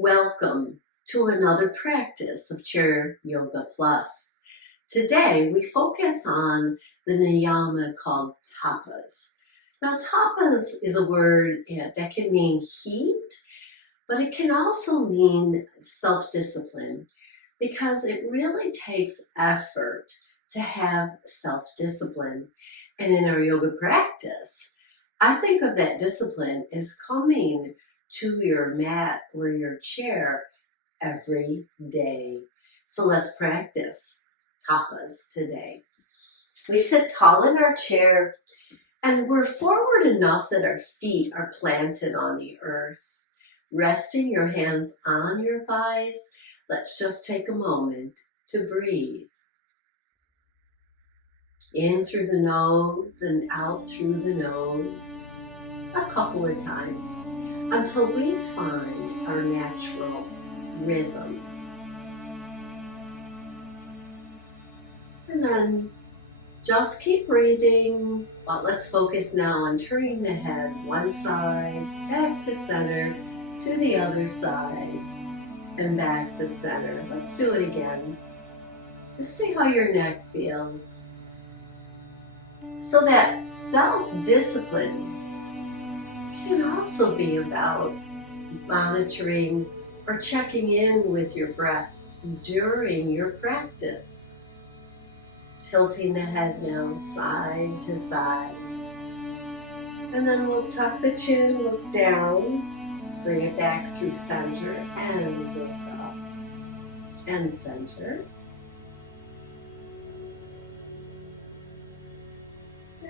Welcome to another practice of Chair Yoga Plus. Today we focus on the niyama called tapas. Now tapas is a word that can mean heat, but it can also mean self-discipline because it really takes effort to have self-discipline. And in our yoga practice, I think of that discipline as coming to your mat or your chair every day. So let's practice tapas today. We sit tall in our chair and we're forward enough that our feet are planted on the earth. Resting your hands on your thighs, let's just take a moment to breathe. In through the nose and out through the nose a couple of times until we find our natural rhythm. And then just keep breathing, but let's focus now on turning the head one side, back to center, to the other side, and back to center. Let's do it again. Just see how your neck feels. So that self-discipline can also be about monitoring or checking in with your breath during your practice. Tilting the head now side to side. And then we'll tuck the chin, look down, bring it back through center and look up and center.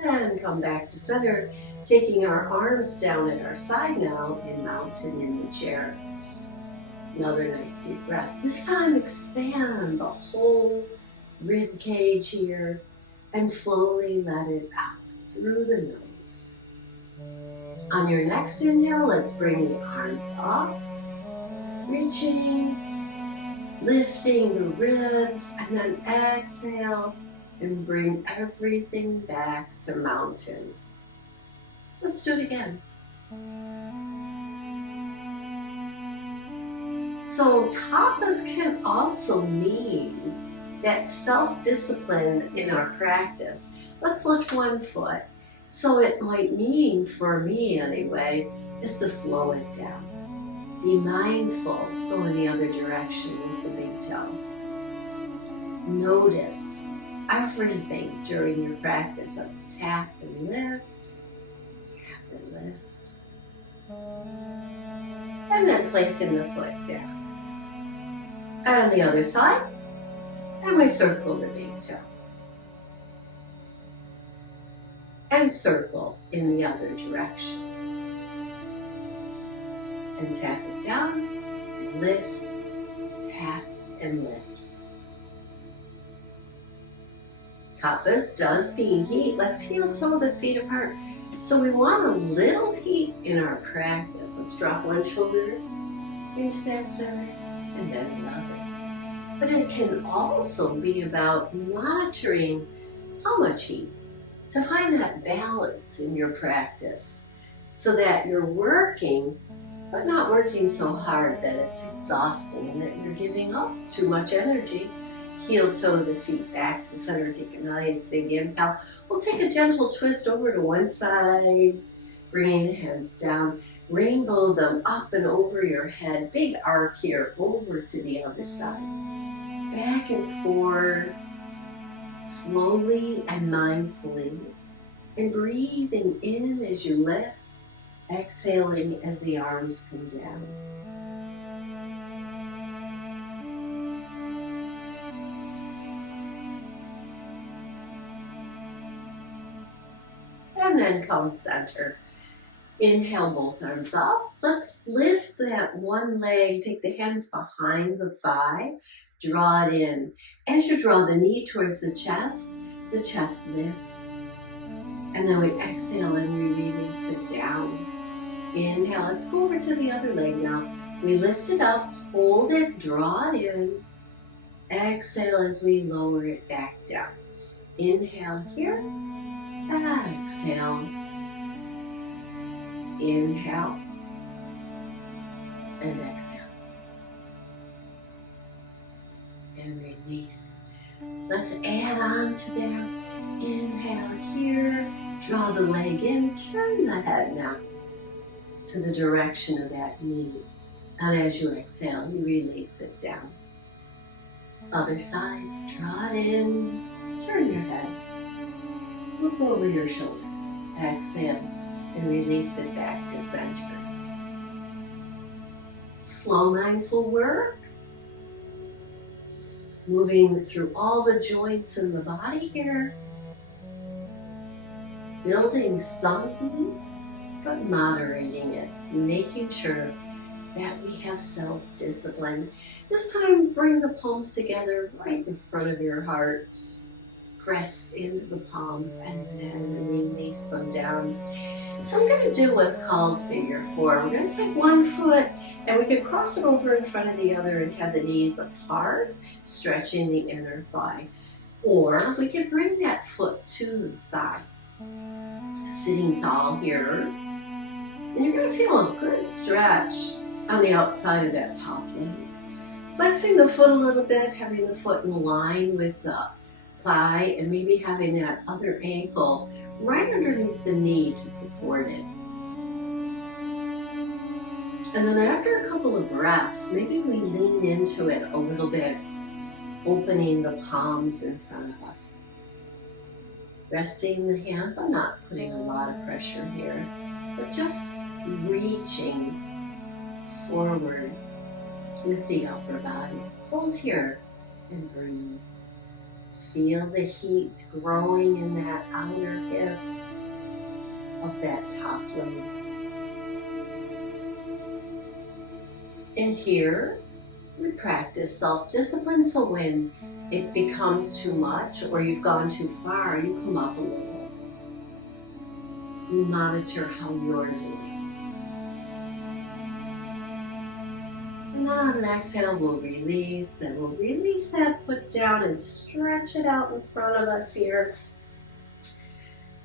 And come back to center, taking our arms down at our side now and mounted in the chair. Another nice deep breath. This time expand the whole rib cage here and slowly let it out through the nose. On your next inhale, let's bring the arms up, reaching, lifting the ribs, and then exhale and bring everything back to mountain. Let's do it again. So tapas can also mean that self-discipline in our practice. Let's lift one foot. So it might mean, for me anyway, is to slow it down. Be mindful, go in the other direction with the big toe. Notice everything during your practice. Let's tap and lift, tap and lift. And then placing the foot down. And on the other side, and we circle the big toe. And circle in the other direction. And tap it down, and lift, tap and lift. Tapas does mean heat. Let's heel toe the feet apart. So we want a little heat in our practice. Let's drop one shoulder into that center and then the other. But it can also be about monitoring how much heat to find that balance in your practice so that you're working, but not working so hard that it's exhausting and that you're giving up too much energy. Heel toe the feet back to center, take a nice big inhale. We'll take a gentle twist over to one side, bringing the hands down, rainbow them up and over your head, big arc here over to the other side. Back and forth, slowly and mindfully, and breathing in as you lift, exhaling as the arms come down. And then come center. Inhale both arms up. Let's lift that one leg, take the hands behind the thigh, draw it in. As you draw the knee towards the chest lifts. And then we exhale and we release it down. Inhale, let's go over to the other leg now. We lift it up, hold it, draw it in. Exhale as we lower it back down. Inhale here. Exhale. Inhale. And exhale. and release. Let's add on to that. Inhale here, draw the leg in, turn the head now to the direction of that knee. And as you exhale, you release it down. Other side, draw it in, turn your head, look over your shoulder, exhale, and release it back to center. Slow, mindful work, moving through all the joints in the body here, building some heat, but moderating it, making sure that we have self-discipline. This time, bring the palms together right in front of your heart. Press into the palms and then release them down. So I'm going to do what's called figure four. We're going to take one foot and we can cross it over in front of the other and have the knees apart, stretching the inner thigh. Or we could bring that foot to the thigh, sitting tall here. And you're going to feel a good stretch on the outside of that top leg. Flexing the foot a little bit, having the foot in line with the thigh, and maybe having that other ankle right underneath the knee to support it. And then after a couple of breaths, maybe we lean into it a little bit, opening the palms in front of us. Resting the hands, I'm not putting a lot of pressure here, but just reaching forward with the upper body. Hold here and breathe. Feel the heat growing in that outer hip of that top leg. And here we practice self-discipline, so when it becomes too much or you've gone too far, you come up a little. You monitor how you're doing. And on an exhale, we'll release, and we'll release that foot down and stretch it out in front of us here.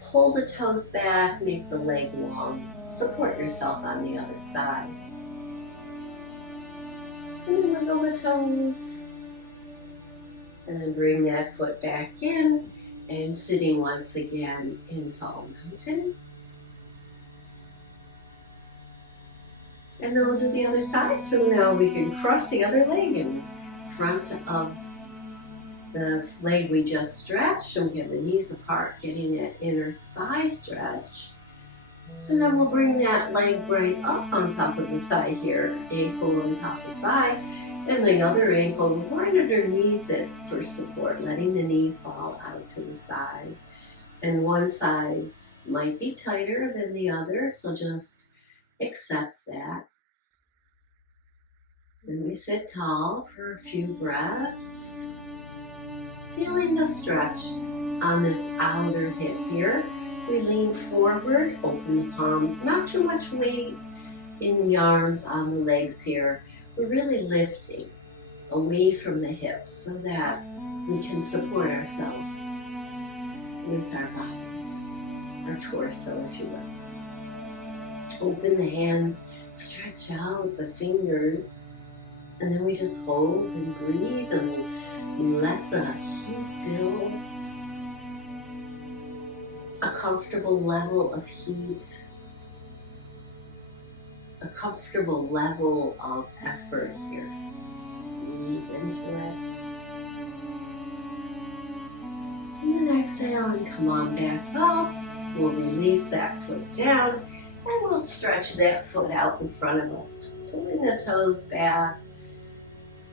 Pull the toes back, make the leg long. Support yourself on the other thigh. And wiggle the toes. And then bring that foot back in, and sitting once again in tall mountain. And then we'll do the other side. So now we can cross the other leg in front of the leg we just stretched. And we have the knees apart, getting that inner thigh stretch. And then we'll bring that leg right up on top of the thigh here. Ankle on top of thigh. And the other ankle right underneath it for support, letting the knee fall out to the side. And one side might be tighter than the other, so just accept that. And we sit tall for a few breaths, feeling the stretch on this outer hip here. We lean forward, open the palms, not too much weight in the arms, on the legs here. We're really lifting away from the hips so that we can support ourselves with our bodies, our torso, if you will. Open the hands, stretch out the fingers, and then we just hold and breathe and let the heat build. A comfortable level of heat, a comfortable level of effort here. Breathe into it. And then exhale and come on back up. We'll release that foot down and we'll stretch that foot out in front of us. Pulling the toes back,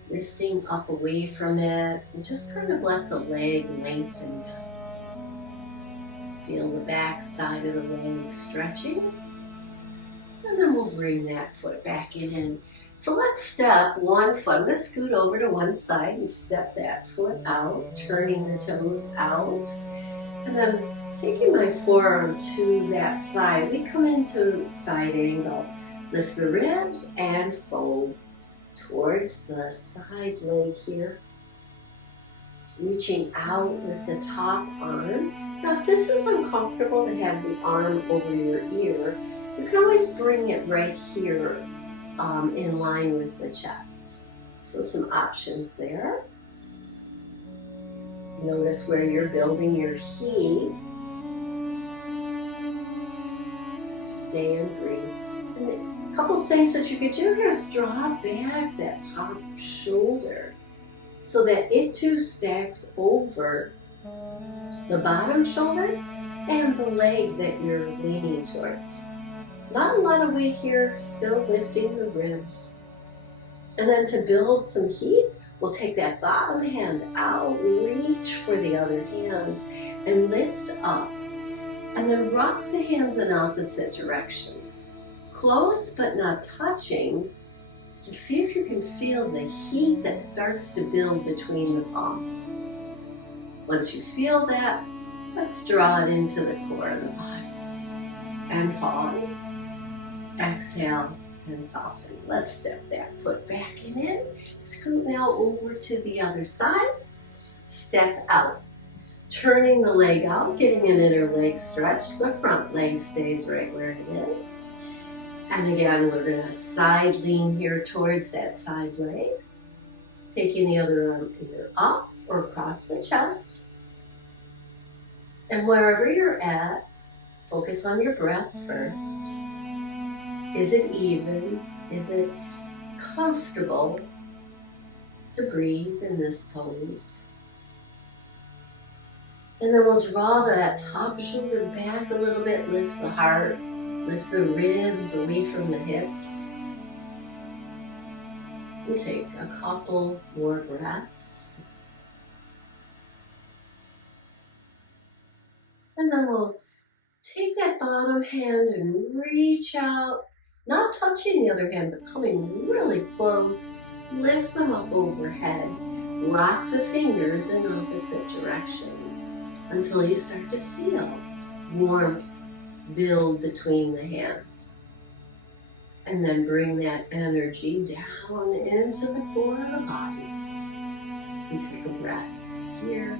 lifting up away from it, and just kind of let the leg lengthen down. Feel the back side of the leg stretching. And then we'll bring that foot back in. So let's step one foot. I'm going to scoot over to one side and step that foot out, turning the toes out. And then taking my forearm to that thigh, we come into side angle. Lift the ribs and fold towards the side leg here. Reaching out with the top arm. Now if this is uncomfortable to have the arm over your ear, you can always bring it right here in line with the chest. So some options there. Notice where you're building your heat. Stay and breathe. And a couple things that you could do here is draw back that top shoulder so that it too stacks over the bottom shoulder and the leg that you're leaning towards. Not a lot of weight here, still lifting the ribs. And then to build some heat, we'll take that bottom hand out, reach for the other hand, and lift up. And then rock the hands in opposite directions. Close but not touching. And see if you can feel the heat that starts to build between the palms. Once you feel that, let's draw it into the core of the body. And pause. Exhale and soften. Let's step that foot back and in. Scoot now over to the other side. Step out. Turning the leg out, getting an inner leg stretch. The front leg stays right where it is. And again, we're going to side lean here towards that side leg. Taking the other arm either up or across the chest. And wherever you're at, focus on your breath first. Is it even? Is it comfortable to breathe in this pose? And then we'll draw that top shoulder back a little bit, lift the heart, lift the ribs away from the hips. And take a couple more breaths. And then we'll take that bottom hand and reach out, not touching the other hand, but coming really close. Lift them up overhead. Rock the fingers in opposite directions until you start to feel warmth build between the hands. And then bring that energy down into the core of the body. And take a breath here.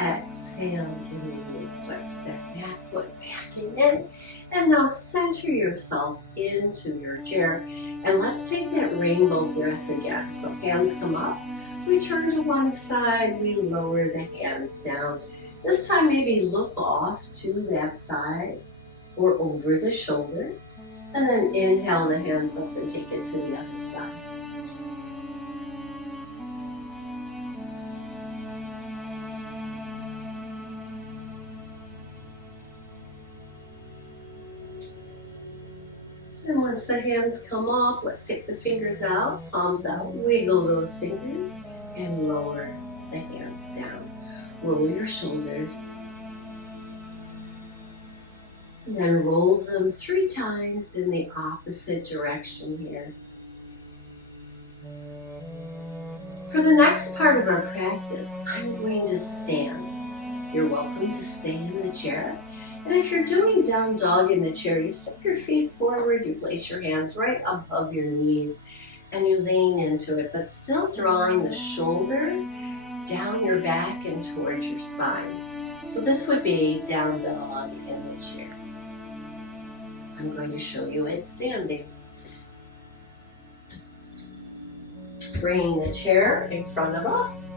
Exhale and release. Let's step that foot back and in. And now center yourself into your chair. And let's take that rainbow breath again. So hands come up. We turn to one side. We lower the hands down. This time maybe look off to that side or over the shoulder. And then inhale the hands up and take it to the other side. And once the hands come up, let's take the fingers out, palms out, wiggle those fingers, and lower the hands down. Roll your shoulders. And then roll them 3 times in the opposite direction here. For the next part of our practice, I'm going to stand. You're welcome to stay in the chair. And if you're doing down dog in the chair, you step your feet forward, you place your hands right above your knees, and you lean into it, but still drawing the shoulders down your back and towards your spine. So this would be down dog in the chair. I'm going to show you it standing. Bringing the chair in front of us.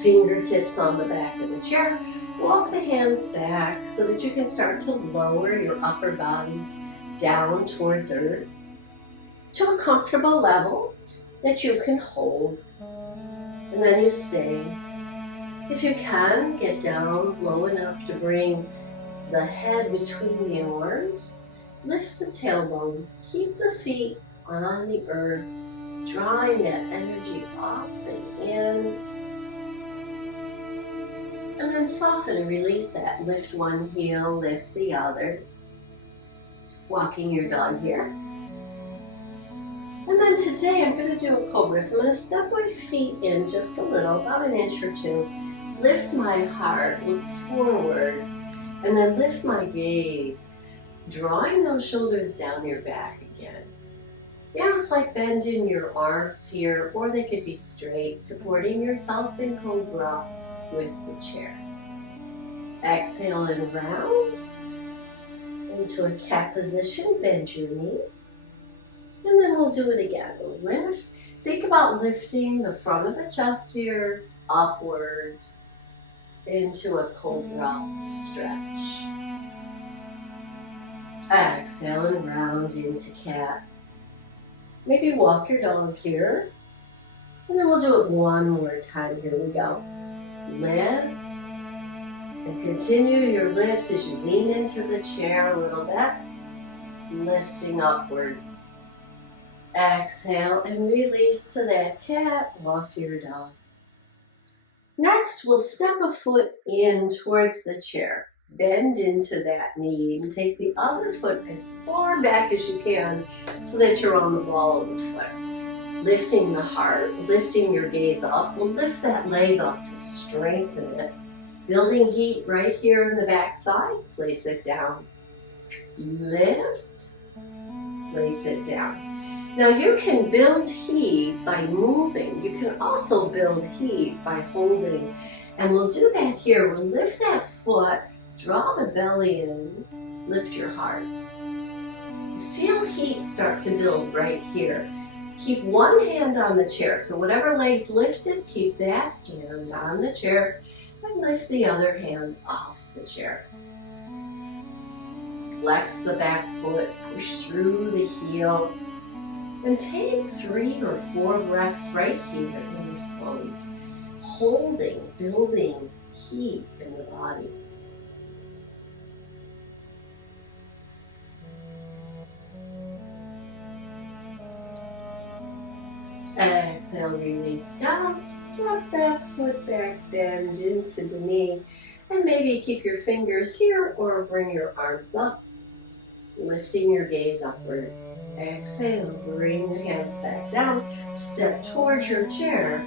Fingertips on the back of the chair. Walk the hands back so that you can start to lower your upper body down towards earth to a comfortable level that you can hold. And then you stay. If you can, get down low enough to bring the head between the arms. Lift the tailbone. Keep the feet on the earth, drawing that energy up and in. And then soften and release that. Lift one heel, lift the other. Walking your dog here. And then today I'm going to do a cobra. So I'm going to step my feet in just a little, about an inch or two. Lift my heart, look forward, and then lift my gaze. Drawing those shoulders down your back again. Yeah, it's like bending your arms here, or they could be straight, supporting yourself in cobra with the chair. Exhale and round into a cat position, bend your knees. And then we'll do it again. We'll lift. Think about lifting the front of the chest here, upward, into a cobra stretch. Exhale and round into cat. Maybe walk your dog here. And then we'll do it one more time. Here we go. Lift. And continue your lift as you lean into the chair a little bit. Lifting upward. Exhale and release to that cat. Walk your dog. Next, we'll step a foot in towards the chair. Bend into that knee and take the other foot as far back as you can so that you're on the ball of the foot. Lifting the heart, lifting your gaze up. We'll lift that leg up to strengthen it. Building heat right here in the back side. Place it down. Lift. Place it down. Now you can build heat by moving. You can also build heat by holding. And we'll do that here. We'll lift that foot, draw the belly in, lift your heart. Feel heat start to build right here. Keep one hand on the chair. So whatever leg's lifted, keep that hand on the chair and lift the other hand off the chair. Flex the back foot, push through the heel. And take 3 or 4 breaths right here in this pose, holding, building heat in the body. Exhale, release down, step that foot back, bend into the knee, and maybe keep your fingers here or bring your arms up, lifting your gaze upward. Exhale, bring the hands back down, step towards your chair,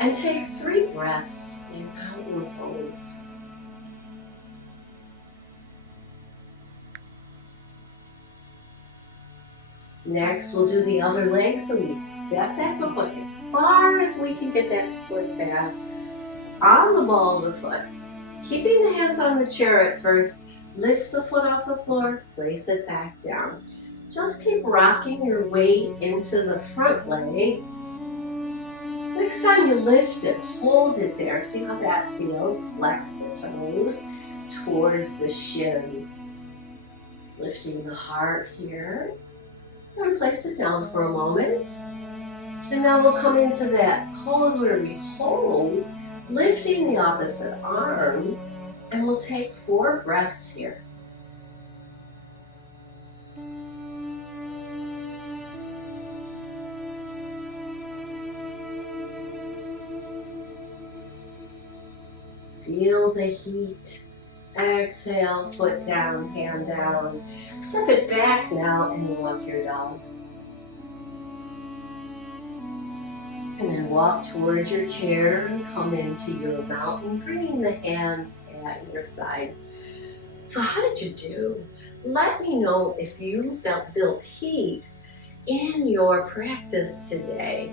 and take 3 breaths in mountain pose. Next, we'll do the other leg, so we step that foot as far as we can get that foot back on the ball of the foot. Keeping the hands on the chair at first, lift the foot off the floor, place it back down. Just keep rocking your weight into the front leg. Next time you lift it, hold it there. See how that feels. Flex the toes towards the shin. Lifting the heart here. And place it down for a moment. And now we'll come into that pose where we hold, lifting the opposite arm. And we'll take 4 breaths here. Feel the heat. Exhale, foot down, hand down. Step it back now and walk your dog. And then walk towards your chair and come into your mountain, bringing the hands at your side. So how did you do? Let me know if you built heat in your practice today.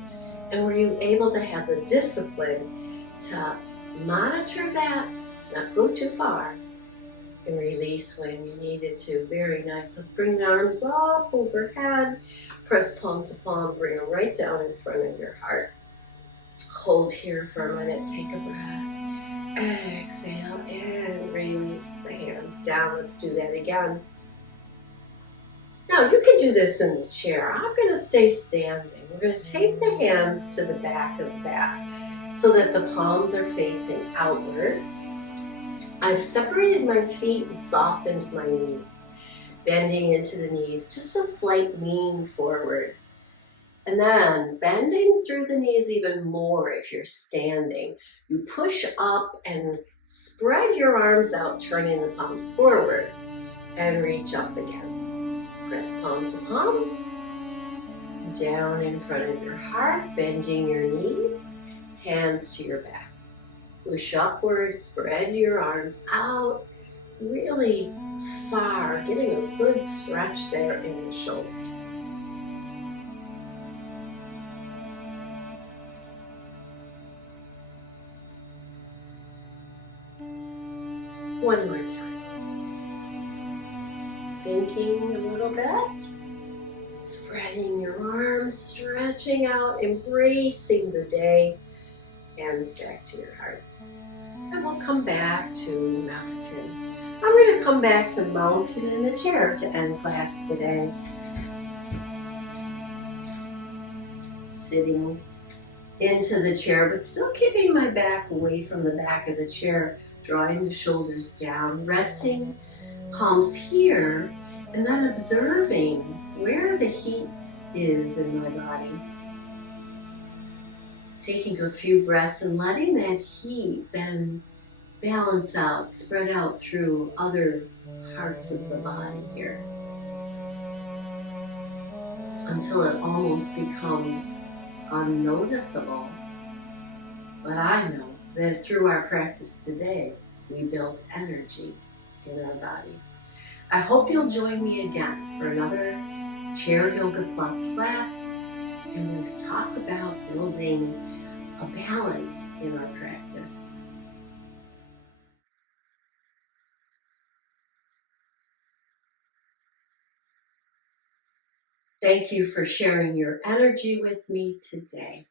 And were you able to have the discipline to monitor that, not go too far, and release when you needed to. Very nice. Let's bring the arms up overhead. Press palm to palm. Bring them right down in front of your heart. Hold here for a minute. Take a breath. Exhale and release the hands down. Let's do that again. Now you can do this in the chair. I'm going to stay standing. We're going to take the hands to the back of the back so that the palms are facing outward. I've separated my feet and softened my knees, bending into the knees, just a slight lean forward. And then bending through the knees even more if you're standing. You push up and spread your arms out, turning the palms forward, and reach up again. Press palm to palm, down in front of your heart, bending your knees, hands to your back. Push upward, spread your arms out really far, getting a good stretch there in the shoulders. One more time. Sinking a little bit, spreading your arms, stretching out, embracing the day. Hands back to your heart. And we'll come back to mountain. I'm going to come back to mountain in the chair to end class today. Sitting into the chair, but still keeping my back away from the back of the chair, drawing the shoulders down, resting palms here, and then observing where the heat is in my body. Taking a few breaths and letting that heat then balance out, spread out through other parts of the body here until it almost becomes unnoticeable. But I know that through our practice today, we built energy in our bodies. I hope you'll join me again for another Chair Yoga Plus class, and we'll talk about building a balance in our practice. Thank you for sharing your energy with me today.